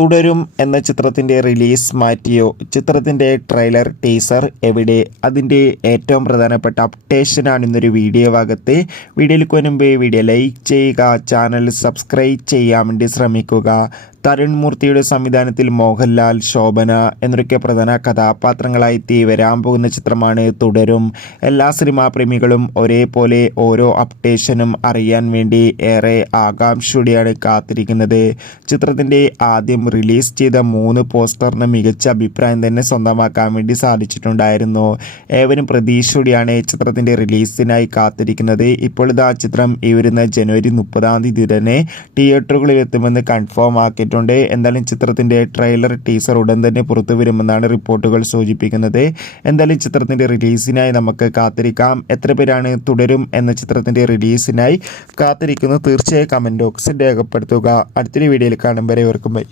തുടരും എന്ന ചിത്രത്തിൻ്റെ റിലീസ് മാറ്റിയോ? ചിത്രത്തിൻ്റെ ട്രെയിലർ ടീസർ എവിടെ? അതിൻ്റെ ഏറ്റവും പ്രധാനപ്പെട്ട അപ്ഡേഷനാണ് ഇന്നൊരു വീഡിയോ ഭാഗത്ത്. വീഡിയോയിലേക്ക് മുൻപ് വീഡിയോ ലൈക്ക് ചെയ്യുക, ചാനൽ സബ്സ്ക്രൈബ് ചെയ്യാൻ വേണ്ടി ശ്രമിക്കുക. തരുൺ മൂർത്തിയുടെ സംവിധാനത്തിൽ മോഹൻലാൽ, ശോഭന എന്നൊക്കെ പ്രധാന കഥാപാത്രങ്ങളായി വരാൻ പോകുന്ന ചിത്രമാണ് തുടരും. എല്ലാ സിനിമാ പ്രേമികളും ഒരേപോലെ ഓരോ അപ്ഡേഷനും അറിയാൻ വേണ്ടി ഏറെ ആകാംക്ഷയോടെയാണ് കാത്തിരിക്കുന്നത്. ചിത്രത്തിൻ്റെ ആദ്യം റിലീസ് ചെയ്ത 3 പോസ്റ്ററിന് മികച്ച അഭിപ്രായം തന്നെ സ്വന്തമാക്കാൻ വേണ്ടി സാധിച്ചിട്ടുണ്ടായിരുന്നു. ഏവരും പ്രതീക്ഷയോടെയാണ് ചിത്രത്തിൻ്റെ റിലീസിനായി കാത്തിരിക്കുന്നത്. ഇപ്പോൾ ഇതാ ചിത്രം ഈ വരുന്ന ജനുവരി 30 തന്നെ തിയേറ്ററുകളിൽ എത്തുമെന്ന് കൺഫേം ആക്കിയിട്ടുണ്ട്. എന്തായാലും ചിത്രത്തിൻ്റെ ട്രെയിലർ ടീസർ ഉടൻ തന്നെ പുറത്തു വരുമെന്നാണ് റിപ്പോർട്ടുകൾ സൂചിപ്പിക്കുന്നത്. എന്തായാലും ചിത്രത്തിൻ്റെ റിലീസിനായി നമുക്ക് കാത്തിരിക്കാം. എത്ര പേരാണ് തുടരും എന്ന ചിത്രത്തിൻ്റെ റിലീസിനായി കാത്തിരിക്കുന്നത്? തീർച്ചയായും കമൻറ്റ് ബോക്സിൽ രേഖപ്പെടുത്തുക. അടുത്തൊരു വീഡിയോയിൽ കാണും വരെ ഇവർക്കും ബൈ.